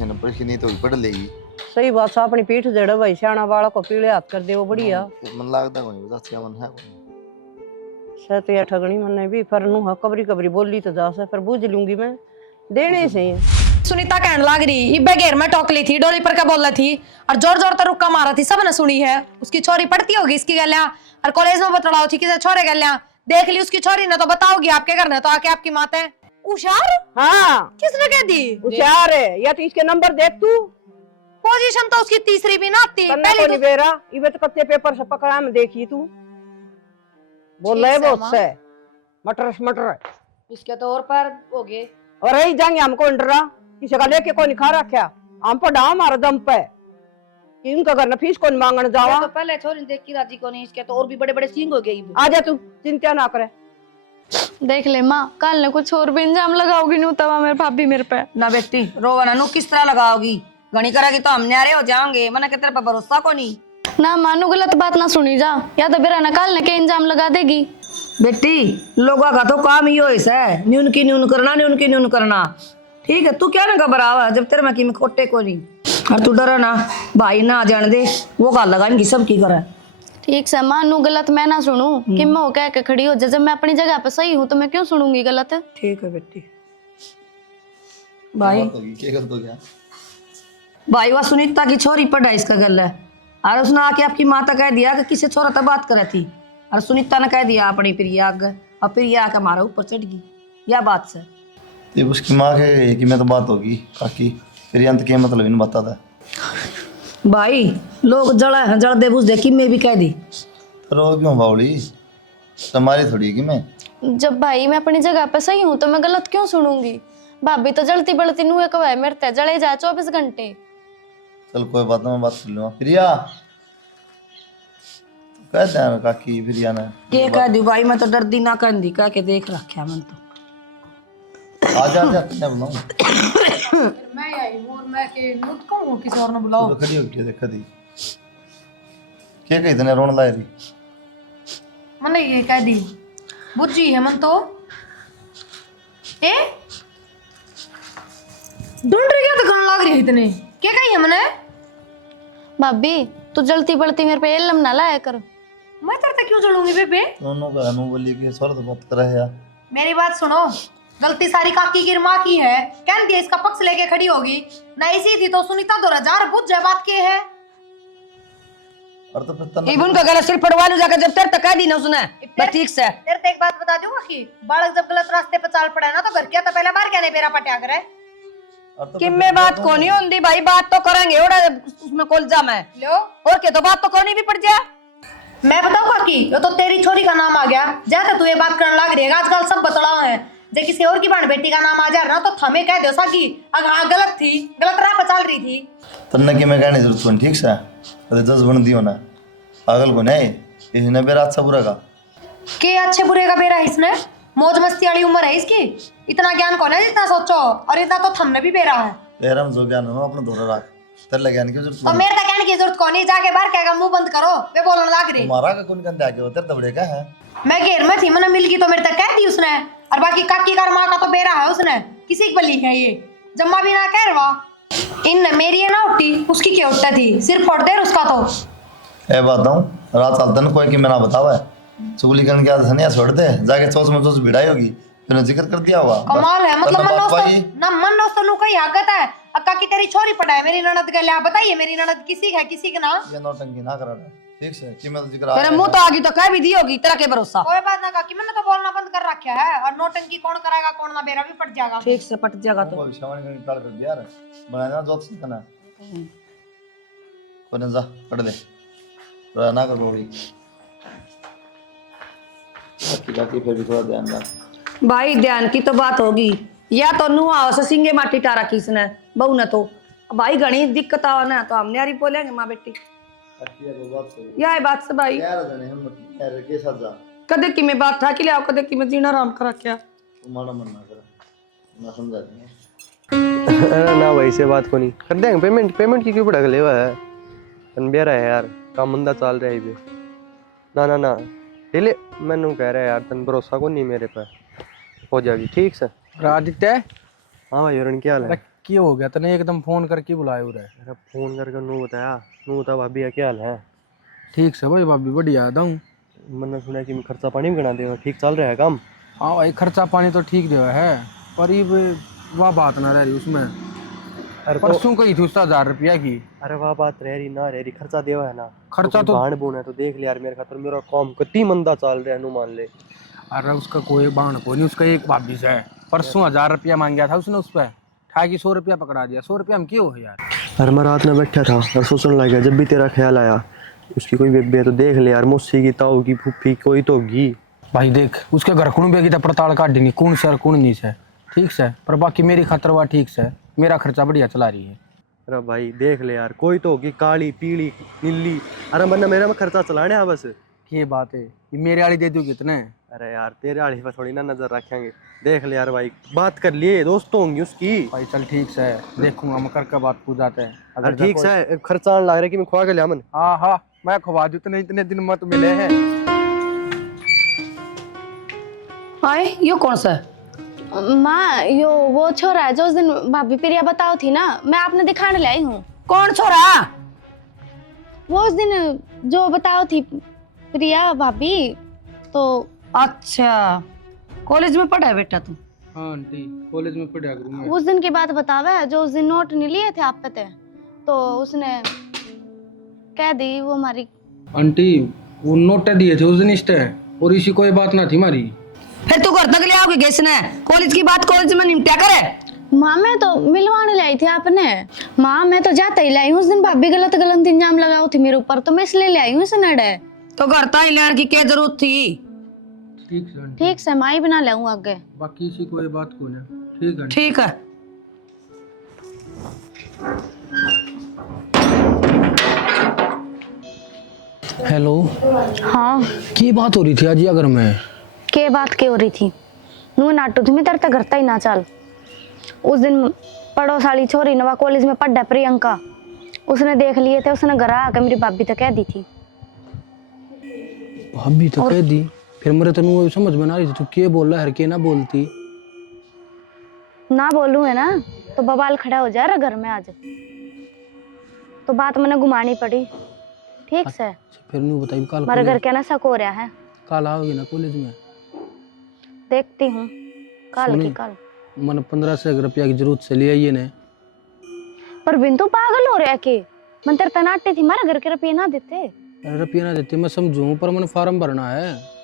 परीक्षा न परीक्षा नहीं तो भी पढ़ लेगी। सही बात सा अपनी पीठ जड़ भाई सियाना वाला को पीले हाथ कर दे वो बढ़िया मन लगता कोई बता क्या मन है कोई सत या ठगनी मन भी पर नु हाँ कबरी कबरी बोली तो जा से पर बुझ लूंगी मैं देने से ही। सुनीता कहने लग रही इब्बे घेर में टोक ली थी डोली पर क्या बोल रही थी और जोर जोर तक रुक्का मारा थी सबने सुनी है। उसकी छोरी पढ़ती होगी इसकी गलियां और कॉलेज में बतलाओ थी किसे छोरे गलियां देख ली उसकी छोरी ने तो बताओगी आपके घर ने तो आके आपकी माता है उशार। हाँ किसने कह दी होशियार है या तो इसके नंबर देख तू पोजीशन तो उसकी तीसरी भी ना आती पहले पहली तो बेरा इबे तो कत्ते पेपर से पकड़ा में देखी तू बोल रहे बहुत से मटर इसके तो और पर हो गए और यही जाएंगे हमको इंटरा किसी का लेके कोई खा रखा हम पर डाम हमारा दम पे इनका घर फीस कौन मांगने जावा तो पहले छोरी देख की राजी को नहीं इसके तो और भी बड़े बड़े सींग हो गए आजा तू चिंता ना करे देख ले माँ कल ने कुछ और भी इंजाम लगाओगी नू तवा मेरे भाभी मेरे पे ना बेटी रोवाना नु किस तरह लगाओगी घनी करेगी तो हम न्यारे हो जाएंगे मना के तेरे पे भरोसा को नहीं ना मानू गलत बात ना सुनी जा या तो बेरा ना कल ने के इंजाम लगा देगी। बेटी लोगों का तो काम ही है न्यून की न्यून करना ठीक है तू क्या ना घबरावा जब तेरे में की खोटे को नहीं और तू डरा ना भाई ना जान दे वो गाल लगाएंगी सब की करे ठीक से मानू गलत मैं ना सुनूं कि मैं हो कह के खड़ी हो जब मैं अपनी जगह पे सही हूँ तो मैं क्यों सुनूंगी गलत। ठीक है बेटी भाई क्या कर दो क्या भाई वह सुनीता की छोरी पढ़ा इसका गल है और उसने आके आपकी माता कह दिया कि किसी छोरा तक बात करे थी और सुनीता ने कह दिया अपनी प्रिया आगे और प्रिया आके हमारा ऊपर चढ़ गई या बात से ये उसकी माँ के कि मैं तो बात होगी काकी फिर अंत के मतलब इन बता था भाई लोग जड़ दे बुझ दे कि मैं भी कह दी रो क्यों बावली तुम्हारी थोड़ी कि मैं जब भाई मैं अपनी जगह पे सही हूँ तो मैं गलत क्यों सुनूंगी। भाभी तो जलती बलती नुए कवाए मेरे ते जले जाए 24 घंटे। चल कोई बात ना मैं बात कर लूँगा प्रिया तो कहते हैं काकी प्रिया ने ये कह दी भाई मैं तो डरदी ना कर दी कह के देख रखा मन तो आजा कितने बुलाऊं मैं आई और मैं के मुझ को हूं किसी और ने बुलाओ तो खड़ी हो के देखा दी क्या कही तने रोन लाई रही मैंने ये कह दी बुझी है मन तो ए ढूंढ रही क्या तो गन लग रही है इतने क्या कही है मैंने भाभी तू जलती बलती मेरे पे इल्म ना लाया कर। मैं तेरे से क्यों जलूंगी बेबे दोनों का अनु बोली कि सर तो बात कर रहे हैं मेरी बात सुनो गलती सारी काकी की माँ की है कह दिया इसका पक्ष लेके खड़ी होगी ना इसी थी तो सुनीता 2000 बुझ जाए बात की है और तो फिर इबन का गला सिर पड़वा लूं जाकर जब तेरे तक कह दी ना उसने बस ठीक से तेरे तो एक बात बता दूंगा कि बालक जब गलत रास्ते पे चाल पड़ा ना तो घर क्या तो पहले बार क्या नहीं बेरा पटिया करे कि मैं बात को नहीं होती भाई बात तो करेंगे ओड़ा उसमें कोलजा में लो और क्या तो बात तो करनी भी पड़ जाए। मैं बताऊंगा कि ये तो तेरी छोरी का नाम आ गया जैसे तू ये बात करने लग रही है आजकल सब बतलाओ है जे किसी और की बहन बेटी का नाम आ जा रहा तो थमे कह दो साकी हाँ गलत थी गलत राह पर चल रही थी तन्ने की मैं कहने जरूरत नहीं ठीक से अरे 10 बन दियो ना पागल को नहीं इसने बेरा अच्छा बुरा का के अच्छे बुरे का बेरा इसने मौज मस्ती वाली उम्र है इसकी इतना ज्ञान कौन है जितना सोचो और इतना तो थमने भी बेरा है तेरा जो ज्ञान हो अपना धोरा रख तेरे लगे ज्ञान की जरूरत तो मेरे का कहने की जरूरत कौन है जाके बाहर कहेगा मुंह बंद करो वे बोलने लग रही तुम्हारा का कौन कंधे आगे होते तबड़े का है मैं घेर में थी मैंने मिल गई तो मेरे तक कह दी उसने और बाकी काकी का माँ का तो बेरा है उसने किसी की बली है ये जम्मा भी ना कह रहा इन मेरी है ना उठी उसकी क्या उठता थी सिर्फ फोड़ दे उसका तो ए बताऊं रात चलता ना कोई कि मैं ना बतावा चुगली करने की आदत नहीं है छोड़ दे जाके सोच में सोच भिड़ाई होगी तूने जिक्र कर दिया हुआ कमाल है मतलब मन दोस्तों कोई आगत है अक्का की तेरी छोरी पड़ा है मेरी ननद के लिए बताइए मेरी ननद किसी है किसी का ना ये नौटंकी ना करा ठीक से कि मैं तो जिक्र तेरे मुंह तो आगी तो कह भी दी होगी तेरा के भरोसा कोई बात ना काकी मैंने तो बोलना बंद कर रखा है और नौटंकी कौन कराएगा कौन ना बेरा भी पट जाएगा ठीक से पट जाएगा तो कोई श्रवण करने टाल कर दिया रे बनाना जोत से ना कोने जा पढ़ ले ना कर रोड़ी बाकी फिर भी थोड़ा ध्यान रख भाई ध्यान की तो बात होगी या तो नुआ से सिंगे माटी टारा किसने बहू ने तो भाई घनी दिक्कत आवा ना तो हमने यारी बोलेंगे माँ बेटी या बात से भाई के साथ जा कदे की मैं बात था कि ले आओ कदे की मैं जीना आराम करा क्या तुम्हारा मन ना कर ना समझा देंगे ना भाई से बात को नहीं कर देंगे पेमेंट की क्यों भड़क ले हुआ है अनबेरा है यार काम मंदा चल रहा है ना ना ना ले मैनू कह रहा है यार तन भरोसा को नहीं मेरे पे हो जाएगी ठीक से आदित्य हाँ भाई अरुण क्या हाल है की हो गया तने एकदम फोन करके बुलाए उरे? अरे फोन करके नू बताया, नू बता भाभी का क्या हाल है? ठीक से भाई भाभी बढ़िया दऊं। मैंने सुना कि मैं खर्चा पानी भी गना देगा, ठीक चल रहा है काम? हाँ भाई खर्चा पानी तो ठीक जो है, पर ये वह बात ना रह रही उसमें। अरे तो परसों कही थी उसका 1000 रुपया की। अरे वाह बात रह रही ना रह रही, खर्चा देवा है ना। खर्चा तो भाण बून है तो देख ले यार, मेरे खातर मेरा काम कितनी मंदा चल रहा है, नू मान ले। अरे उसका कोई बाण को नहीं, उसका एक भाभी से है। परसों 1000 रुपया मांग गया था उसने, उस पर ठाकी 100 रुपया पकड़ा दिया। 100 रुपया हम क्यों हो यार? अरे मैं रात में बैठा था और सोचने लगा, जब भी तेरा ख्याल आया उसकी कोई बेबी है तो देख ले यार, मौसी की ताऊ की फूफी कोई तो होगी। भाई देख उसके घर कुण बेगी तो पड़ताल काट देंगे कौन से और कौन नहीं से, ठीक से। पर बाकी मेरी खातर वह ठीक से, मेरा खर्चा बढ़िया चला रही है। अरे भाई देख ले यार, कोई तो होगी काली पीली नीली। अरे मन्ना मेरा में खर्चा चलाने है बस। ये बात है, ये मेरे वाली दे दू कितने? अरे यार तेरे आड़ी पर थोड़ी ना नजर रखेंगे, देख ले यार भाई, बात कर लिए दोस्तों होंगी उसकी। भाई चल ठीक से, देखूंगा मैं करके बात पूछ जाते हैं। अरे ठीक से, खर्चा आने लग रहा है कि मैं खुआ के लिया मन। हाँ हाँ मैं खवा दू, इतने दिन मत मिले हैं। हाय यो कौन सा? माँ यो वो छोरा है जो उस दिन भाभी प्रिया बताओ थी ना, मैं आपने दिखाने लाई हूँ। कौन छोरा? वो उस दिन जो बताओ थी प्रिया भाभी, तो अच्छा कॉलेज में पढ़ा है बेटा तू? हाँ आंटी कॉलेज में पढ़ा करूँ मैं। उस दिन की बात बतावे है, जो उस दिन नोट नहीं लिए थे आप पे थे, तो उसने कह दी वो हमारी। आंटी वो नोट दिए थे उस दिन इष्ट है, और इसी कोई बात ना थी हमारी। फिर तू घर तक ले आओगे गैस ने? कॉलेज की बात कॉलेज में निपटा करे। माँ मैं तो मिलवाने लाई थी आपने। माँ मैं तो जाता ही लाई हूँ, उस दिन भाभी गलत गलत इंजाम लगाओ थी मेरे ऊपर, तो मैं इसलिए ले आई हूँ इस नड़े। तो घर ता ही लेने की क्या जरूरत थी? ठीक है आंटी, ठीक से माँ ही बना ले आगे। बाकी इसी कोई बात को ना। ठीक है आंटी। ठीक है। हेलो, हाँ की बात हो रही थी आज अगर मैं? के बात के हो रही थी? नू नाटू तुम्हें तरता करता ही ना चल। उस दिन पड़ोसाली छोरी नवा कॉलेज में पढ़ा प्रियंका, उसने देख लिए थे, उसने घर आकर मेरी भाभी तो कह दी थी। भाभी तो कह दी? फिर मेरे तो समझ में ना रही थी तू के बोल रहा है के ना बोलती। ना बोलूँ है ना तो बवाल खड़ा हो जा रहा घर में आज, तो बात मैंने घुमानी पड़ी। ठीक से अच्छा, फिर नहीं बताई कल मेरे घर के ना शक हो रहा है। कल आओगी ना कॉलेज में? देखती हूँ कल की कल। मन 1500 रुपया की जरूरत से ले आइए ने। पर बिंदु पागल हो रहा है कि मन तेरे तनाटे थी, मारा घर के रुपये ना देते। अरे रुपया ना देते मैं समझूं, पर मन फार्म भरना है।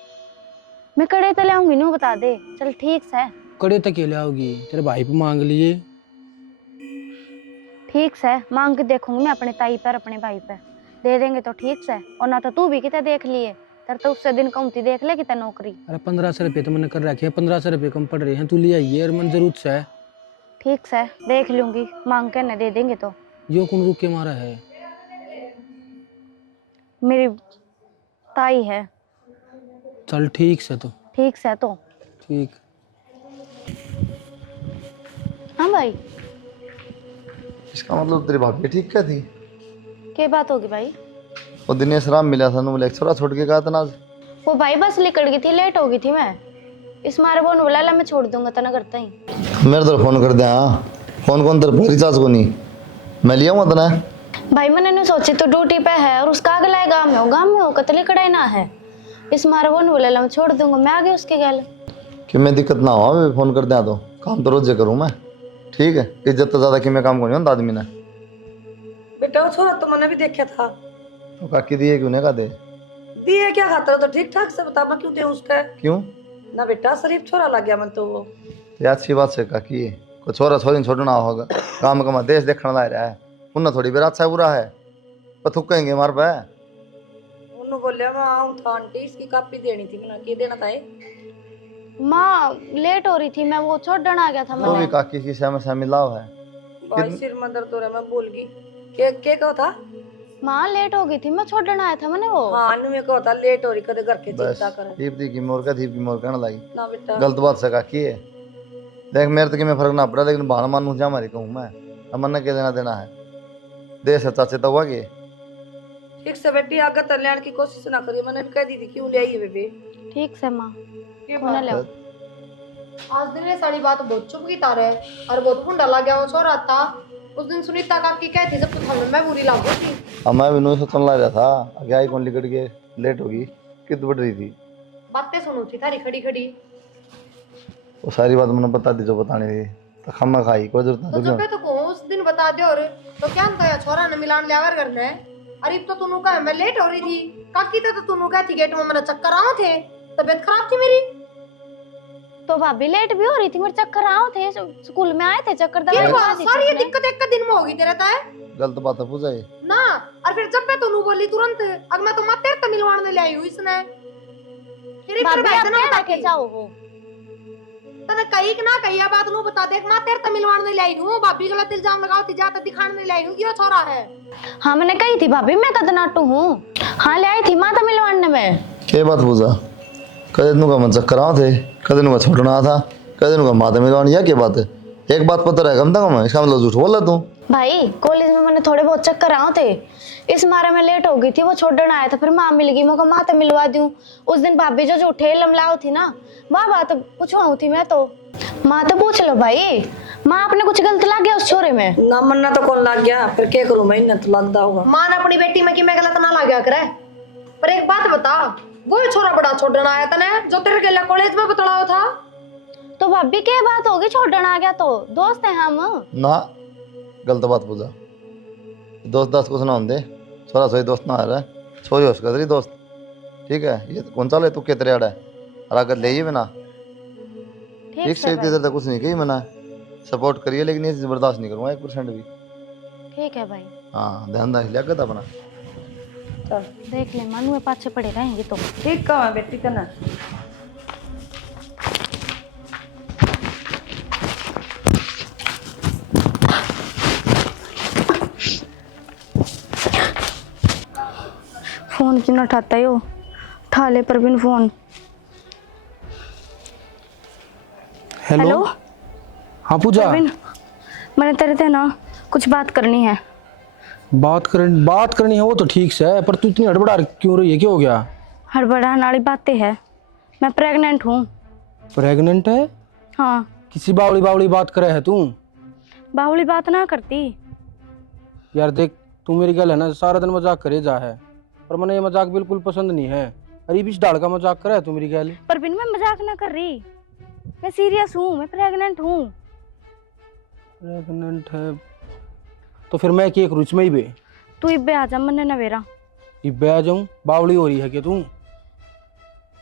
मैं कड़े तो लाऊंगी नू बता दे। चल ठीक से, कड़े तक ले आओगी? तेरे भाई पे मांग लिए। ठीक से मांग के देखूंगी मैं अपने ताई पर अपने भाई पे, दे देंगे तो ठीक से, और ना तो तू भी कितने देख लिए, तेरे तो उससे दिन कमती देख ले कितने नौकरी। अरे 1500 रुपये तो मैंने कर रखे हैं, 1500 रुपये कम पड़ रहे हैं, तू ले आइए और मन जरूरत से है। ठीक से देख लूंगी, मांग के न दे देंगे तो। यो कौन रुक के मारा है? मेरी ताई है। चल ठीक से तो। ठीक से तो ठीक। हाँ भाई इसका मतलब तेरी भाभी ठीक क्या थी? क्या बात होगी भाई? वो दिनेश राम मिला था, बोले छोरा छोड़ के गया था ना। वो भाई बस निकल गई थी, लेट हो गई थी मैं, इस मारे वो बोला ला मैं छोड़ दूंगा तना करता ही। मेरे तो फोन कर दे। हाँ फोन कौन तेरे रिचार्ज को नहीं मैं लिया हूँ तना। भाई मैंने नहीं सोची तो ड्यूटी पे है और उसका अगला है गाँव में हो कतली कड़ाई ना है, इस मारे वो बोला ला मैं छोड़ दूंगा, मैं आ गई उसके गल। कि मैं दिक्कत ना हो फोन कर दिया तो काम तो रोजे करूँ मैं। ठीक है, इज्जत तो ज्यादा कि मैं काम को नहीं होता आदमी ने। बेटा वो छोरा तो मैंने भी देखा था। तो काकी दिए क्यों नहीं का दे? दिए क्या खाता हो तो ठीक ठाक से बता, मैं क्यों दे उसका? क्यों ना बेटा शरीफ छोरा लग गया मन तो वो। ये अच्छी बात से काकी, कोई छोरा छोरी छोड़ना होगा, काम कमा देश देखने ला रहा है, उन्हें थोड़ी बेरा अच्छा बुरा है पर थुकेंगे मार पे। उन्होंने बोलिया मैं आऊँ था आंटी इसकी कापी देनी थी, मैंने की देना था। माँ लेट हो रही थी, मैं वो छोड़ने आ गया था वो भी मैंने। काकी की से मिलाव है। भाई सिर में दर्द हो रहा है, मैं भूल गई के कहो था। माँ लेट हो गई थी, मैं छोड़ने आया था मैंने वो। हाँ नु में कहो था लेट हो रही, कदे घर के बस चिंता करे दीप की मोर का दीप की मोर कहने लगी। ना बेटा गलत बात से काकी है। देख मेरे तो कि मैं फर्क ना पड़ा, लेकिन बाण मानू जा मारी कहूँ मैं, अब मन के देना देना है। देश है चाचे तो हुआ कि ठीक से बेटी आगे तल्याण की कोशिश ना करिए, मैंने कह दी थी क्यों ले आई है बेबी। ठीक से माँ, होने ले। आज दिन ये सारी बात बहुत चुप की तारे और बहुत फुंडा लग गया वो छोरा था। उस दिन सुनीता काकी कहती जब तो मैं बुरी लागू थी। अब मैं भी नहीं सोचने लग रहा था आगे आई कौन लिकट के लेट होगी कित बढ़ रही थी। बातें सुनो थी थारी खड़ी खड़ी। वो सारी बात मैंने बता दी जो बतानी थी तो खम्मा खाई कोई जरूरत तो नहीं। जब तो कहूँ उस दिन बता दे और तो क्या तो या छोरा ने मिलान लियावर करना है। अरे तो तूने कहा मैं लेट हो रही थी काकी तो तूने कहती गेट में मेरा चक्कर आए थे तबीयत खराब थी मेरी। तो भाभी लेट भी हो रही थी, मेरे चक्कर आए थे, स्कूल में आए थे चक्कर क्या दवाई बात खा दी थी सारी ये उसने। दिक्कत एक दिन में होगी तेरे ताए गलत बात है पूजा ये। ना। और फिर जब मैं तूने बोली तुरंत अब मैं तो मत तेरे तो मिलवाने ले आई हूँ इसने। फिर इधर भाभी बैठ आप ना क्या बता लेके के जाओ हो? तने कही कि ना कही बात नु बता दे मैं तेरे तो मिलवाने ले आई हूँ। भाभी गलत इल्जाम लगाओ थी जाते दिखाने ले आई हूँ ये छोरा है। हाँ मैंने कही थी भाभी मैं कदनाटू हूँ। हाँ ले आई थी माता मिलवाने में। क्या बात पूजा कदे नु का मन चक्कर आ थे कदे नु का छोड़ना था कदे नु का माता मिलवानी या क्या बात है। एक बात पता रहे कम तक इसका मतलब झूठ बोला तू। भाई कॉलेज में मैंने थोड़े बहुत चक्कर आए थे इस मारे में लेट हो गई थी। वो छोड़ने आया था फिर माँ मिल गई मैं माता मिलवा दूं। उस दिन भाभी जो झूठे लमलाओ थी ना माँ बात पूछवाऊ थी मैं तो। माँ तो पूछ लो भाई माँ आपने कुछ गलत लग गया उस छोरे में। ना मन्ना तो कौन लग गया फिर क्या करूं मैं तो लगता होगा। मान अपनी बेटी में कि मैं गलत ना लग गया करे। पर एक बात बता वो छोरा बड़ा छोड़ना आया तने जो तेरे के कॉलेज में बतलाओ था। तो भाभी क्या बात होगी छोड़ने आ गया तो दोस्त है हम। ना गलत बात पूजा दोस्त दास्त कुछ ना होंगे छोरा सोई दोस्त ना आ रहा है छोरी होश कर दोस्त ठीक है। ये कौन सा ले तू कितने आड़ा है और अगर ले बिना ठीक से इधर तक कुछ नहीं कही मैंने सपोर्ट करिए लेकिन ये बर्दाश्त नहीं करूँगा 1% भी। ठीक है भाई। हाँ ध्यान रख लिया कर अपना। देख ले मनु में पाछे पड़े रहेंगे तो। ठीक कहा बेटी तना फोन क्यों ना उठाता है वो? उठा ले परवीन फोन। हेलो हाँ पूजा परवीन मैंने तेरे से ना कुछ बात करनी है। बात करनी है वो तो ठीक से है पर तू इतनी हड़बड़ा क्यों रही है क्या हो गया। हड़बड़ाने वाली बातें है मैं प्रेग्नेंट हूँ। प्रेग्नेंट है हाँ किसी बावड़ी बात करे है तू। बाहुली बात ना करती। यार देख तू मेरी गल है ना सारा दिन मजाक करे जा है पर मैंने ये मजाक बिल्कुल पसंद नहीं है। अरे बीच डाल का मजाक करे है तू मेरी गल। परवीन मैं मजाक ना कर रही मैं सीरियस हूँ मैं प्रेग्नेंट हूँ। प्रेग्नेंट है तो फिर मैं क्या करूँ इसमें ही बे। तू इब्बे आ जा मन्ने नवेरा। इब्बे आ जाऊँ बावड़ी हो रही है क्या तू।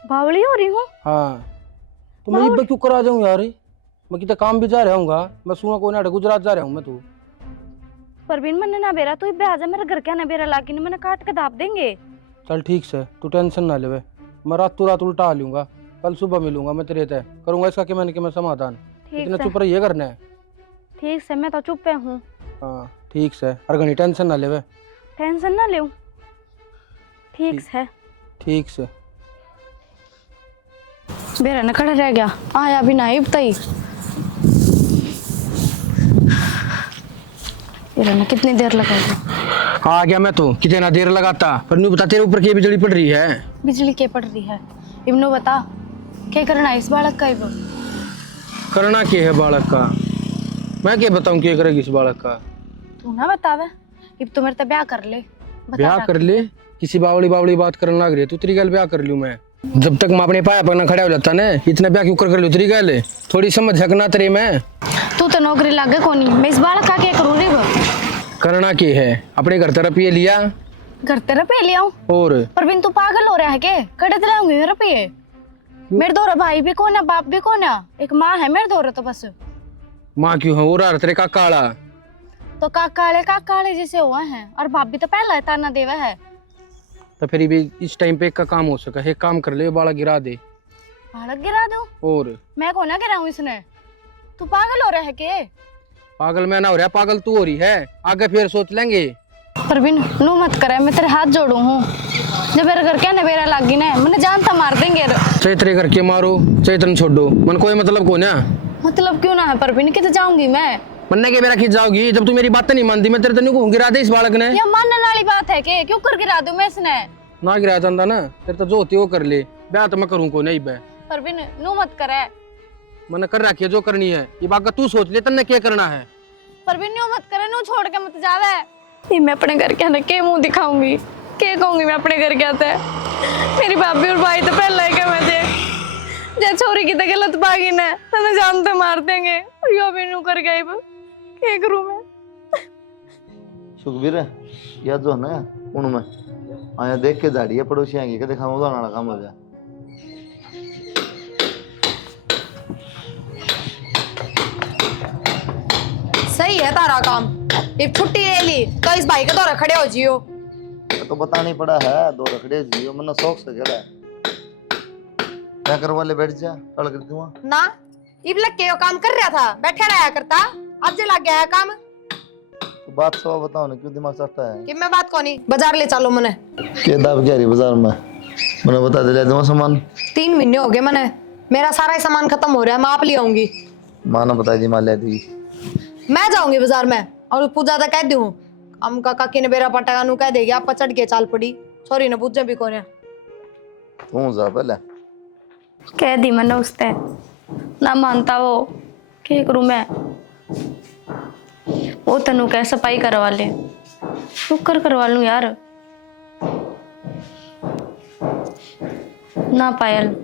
बावली हो रही हूँ। हाँ तो मैं इब्बे क्यों करा जाऊँ यार मैं कितना काम भी जा रहा हूँ मैं सुना को नाटक गुजरात जा रहा हूँ मैं तू। परवीन मन्ने नवेरा तू इब्बे आ जा मेरे घर क्या नवेरा लाके नहीं मैंने काट के दाप देंगे। चल ठीक से तू टेंशन ना ले मैं रात उल्टा आ लूँगा कल सुबह मिलूंगा मैं तेरे तय करूँगा इसका कि मैं समाधान। ठीक इतना से चुप रहिए करना है। ठीक से मैं तो चुप पे हूँ। हाँ ठीक से हर घनी टेंशन ना ले टेंशन ना ले। ठीक से ठीक से बेरा न खड़ा रह गया आया भी ना इब तई। बेरा न कितनी देर लगाएगी। आ गया मैं तो कितना देर लगाता पर नहीं बता तेरे ऊपर की बिजली पड़ रही है। बिजली के पड़ रही है इब्नो बता क्या करना है इस बालक का। इब करना क्या है बालक का मैं क्या बताऊं क्या करेगी इस बालक का। तू ना बतावे इब तो मेरे से ब्याह कर ले। ब्याह कर ले किसी बावड़ी बात करने लग रही है तू तेरी गल ब्याह कर लूं मैं। जब तक मैं अपने पाया पर ना खड़ा हो जाता ना इतना ब्याह क्यों कर लूं तेरी गल थोड़ी समझ झकना तेरे में। तू तो नौकरी लागे कोनी मैं इस बालक का क्या करूँ रे। करना क्या है अपने घर तरफ ये लिया घर तेरा पे ले आऊं। और परवीन तू पागल हो रहा है के कड़े दिलाऊंगी मेरे पे। मेरे दो भाई भी कौन है बाप भी कौन है एक माँ है मेरे दो तो बस। माँ क्यों है और तेरे का काला तो काकाले जैसे हुआ है और बाप भी तो पहला ताना देवा है। तो फिर भी इस टाइम पे एक का काम हो सका है काम कर ले बाला गिरा दे। बालक गिरा दूं और मैं कौन ना गिराऊं इसने। तू पागल हो रहा है के। पागल मैं ना हो रहा पागल तू हो रही है आगे फिर सोच लेंगे। परवीन नू मत करे मैं तेरे हाथ जोड़ू हूँ जब मेरे घर क्या नवेरा लागी ना मैंने जानता मार देंगे। चाहे तेरे घर के मारो चाहे तेन छोड़ो मन कोई मतलब को ना। मतलब क्यों ना है परवीन कितने जाऊंगी मैं। मन्ने के मेरा खींच जाओगी जब तू मेरी बातें नहीं मानती मैं तेरे तनु को गिरा दे इस बालक ने। ये मानने वाली बात है के क्यों कर गिरा दूं मैं इसने। ना गिरा जाता ना तेरे तो जो होती वो कर ले ब्याह तो मैं करूँ को नहीं बे। परवीन नू मत करे मैंने कर रखी है जो करनी है, ये बात का तू सोच ले तन्ने क्या करना है। पर भी न्यू मत करे, न्यू छोड़ के मत जावे। ये मैं अपने घर के के मुंह दिखाऊंगी, के कहूंगी मैं अपने घर के आते। मेरी भाभी और भाई तो पहले ही के मैं जे छोरी की तो गलत बागी ने तने जानते मार देंगे, और यो भी न्यू कर गई के करूं मैं। सुखबीर यह जो है ना उनमें आया देख के झाड़ी है पड़ोसी आएंगे के देखा उदाहरण वाला काम हो जाए। सही है तारा काम, ये छुट्टी ले ली तो इस भाई के दौरे खड़े हो जियो। तो बता नहीं पड़ा है, दो रखड़े जियो मना शौक से खड़ा है। क्या कर वाले बैठ जा कल कर दूंगा ना इब लग के यो काम कर रहा था, बैठे रहा करता, अब जे लग गया है काम। तो बात सब बताओ ना, क्यों दिमाग चढ़ता है कि मैं बात कोनी, बाजार ले चलो मने। के दाब क्या रही बाजार में मैंने बता दे दूंगा सामान। 3 महीने हो गए मने, मेरा सारा ही सामान खत्म हो रहा है, मैं आप ले आऊंगी। माँ ने बताई दी, माँ ले दी। मैं जाऊंगी बाजार में और पूजा तक कह दूं हम का काकी ने बेरा पटागा नु कह देगी आप चढ़ के चाल पड़ी, सॉरी ने पूजा भी कोने। तू जा पहले कह दी मैंने उसते, ना मानता वो, क्या करूं मैं। वो तनु कह सफाई करवा ले, शुक्र करवा लूं यार। ना पायल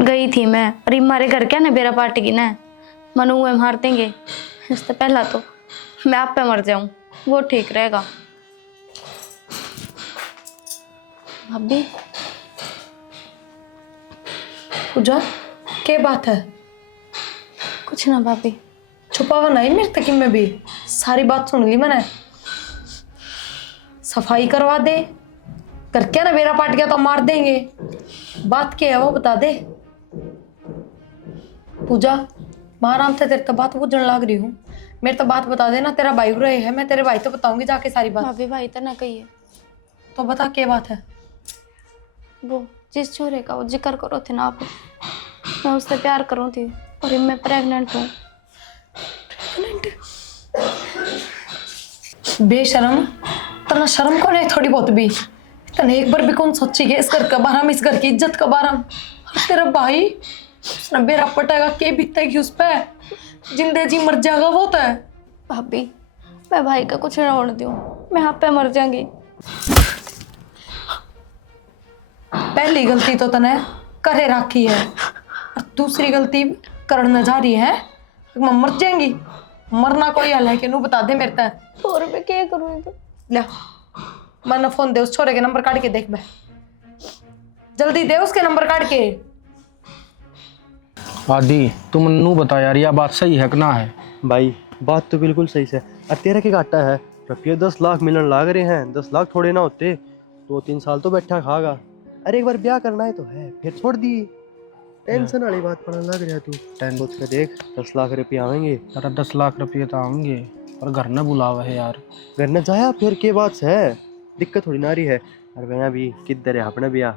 गई थी मैं, और हमारे घर क्या ना बेरा पार्टी की ना मनु हुए मार देंगे, इससे पहला तो मैं आप पे मर जाऊं, वो ठीक रहेगा। भाभी पूजा क्या बात है? कुछ ना भाभी। छुपावा नहीं मेरे तक में भी, सारी बात सुन ली मैंने। सफाई करवा दे, कर क्या ना मेरा पाट गया तो मार देंगे, बात क्या है वो बता दे। पूजा मैं आराम से तेरे तो बात बुझने लग रही हूँ, मेरे तो बात बता देना, तेरा भाई रहे है, मैं तेरे भाई तो बताऊंगी जाके सारी बात। भाभी भाई तो ना कहिए, तो बता क्या बात है। वो जिस छोरे का वो जिक्र करो थे ना आप, मैं उससे प्यार करूँ थी और मैं प्रेग्नेंट हूँ। बेशरम, तना शर्म को नहीं थोड़ी बहुत भी, तने एक बार भी कौन सोची है इस घर का बारम, इस घर की इज्जत का बारम। तेरा भाई उसने बेरा पटेगा के बीतेगी उस पे, जिंदे जी मर जाएगा वो तो है। भाभी मैं भाई का कुछ ना होने दूँ, मैं आप पे मर जाऊंगी। पहली गलती तो तने करे रखी है, और दूसरी गलती करने जा रही है, मैं मर जाएंगी। मरना कोई हल है कि नू बता दे मेरे तक। और मैं क्या करूँ तो? ले मैंने फोन दे, उस छोरे के नंबर काट के देख, मैं जल्दी दे उसके नंबर काट के। आदि तुम नू बता यार, यह बात सही है कि ना है? भाई बात तो बिल्कुल सही है। और तेरा क्या घाटा है, रुपये 10 लाख मिलने लाग रहे हैं, 10 लाख थोड़े ना होते, 2-3 साल तो बैठा खागा। अरे एक बार ब्याह करना है तो है, फिर छोड़ दी। टेंशन वाली बात पढ़ने लग रहा है तू। सोच के देख, 10 लाख रुपये आवेंगे। अरे 10 लाख रुपये तो आएंगे, और घर न बुलावा है यार। घर न जाया फिर के बात है, दिक्कत थोड़ी ना रही है। और मैं भी किधर है अपना ब्याह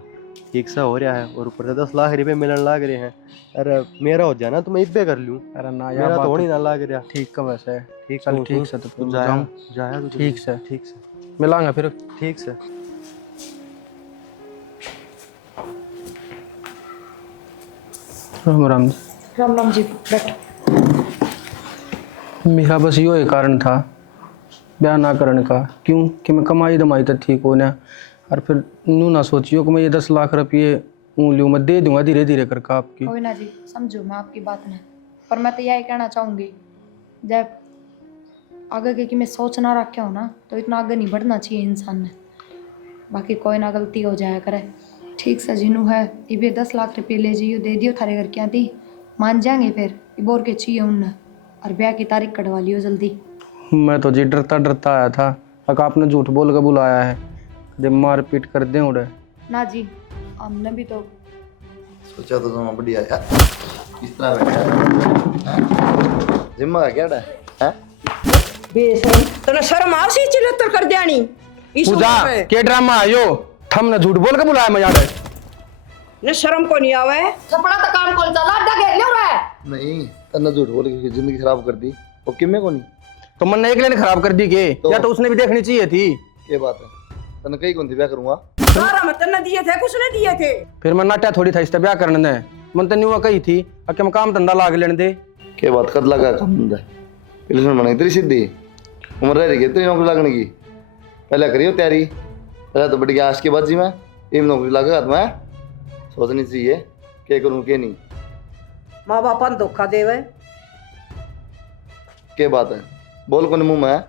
ठीक सा हो रहा है, और ऊपर से 10 लाख रुपये मिलने लग रहे हैं। अरे मेरा हो जाना तो मैं इब्बे कर लूँ। अरे ना मेरा यार, तो होनी ना लग रहा। ठीक का वैसे ठीक चल, ठीक से तो तुम जाऊं। जाया तो ठीक से ठीक से मिलांगा फिर। ठीक से। राम राम। राम राम जी, बैठ। मेरा बस यो एक कारण था ब्याह ना करने का, क्यों कि मैं कमाई दमाई तो ठीक हो ना, और फिर नू ना सोचियो कि मैं ये 10 लाख रुपये लूँ, मैं दे दूंगा धीरे धीरे करके आपकी। कोई ना जी, समझो मैं आपकी बात नहीं, पर मैं तो यही कहना चाहूँगी, जब आगे की मैं सोच ना रखा हूँ ना, तो इतना आगे नहीं बढ़ना चाहिए इंसान ने। बाकी कोई ना गलती हो जाया करे। ठीक से जिनू है ये 10 लाख रुपये ले जाइयो, दे दियो थारे घर क्या दी, मान जाएंगे फिर बोर के चाहिए उनने, और ब्याह की तारीख कटवा लियो जल्दी। मैं तो जी डरता डरता आया था, अगर आपने झूठ बोल कर बुलाया है, जब मार पीट कर दें उड़े। ना जी, हमने भी तो सोचा तो तुम बढ़िया यार, इस तरह बैठा जिम्मा का क्या है? बेशरम, तने शर्म आवसी चिल्लतर कर जानी इस पूजा उम्र पे। के ड्रामा आयो, थमने झूठ बोल के बुलाया मैं यार। ने शर्म को नहीं आवे, थपड़ा तो काम कौन सा लाडा घेर लियो रे। नहीं तन्ने झूठ बोल के जिंदगी खराब कर दी, वो किमे को नहीं तो मन एक लेने खराब कर दी के, या तो उसने भी देखनी चाहिए थी। ये बात है, तन्ने कहीं कौन थी ब्याह करूंगा। सारा मत न दिए थे, कुछ नहीं दिए थे। फिर मैं नाट्या थोड़ी था इससे ब्याह करने दे। मन तो न्यू कही थी कि मैं काम धंधा लाग लेने दे। के बात कर लगा काम धंधा पुलिस में बनी तेरी सीधी उम्र रह रही है तेरी नौकरी लगने की। पहले करियो तैयारी, पहले तो बढ़िया आज के बाद जी मैं ये नौकरी लगेगा तो मैं सोचनी चाहिए क्या करूँ क्या नहीं। माँ बापा ने धोखा देवे। क्या बात है बोल को मुँह में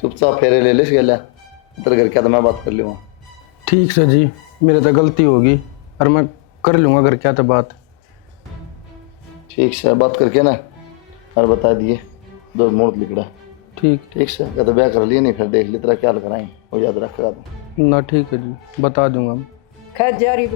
चुपचाप फेरे ले ले गया तेरे घर क्या तो मैं बात कर लूँगा। ठीक से जी, मेरे तो गलती होगी और मैं कर लूँगा घर क्या तो बात। ठीक से बात करके ना और बता दिए दो मुहूर्त लिखड़ा। ठीक से क्या तो ब्याह कर लिए नहीं फिर देख ली तेरा क्या कराएं वो याद रखेगा तो ना। ठीक है जी, बता दूंगा। खैर जारी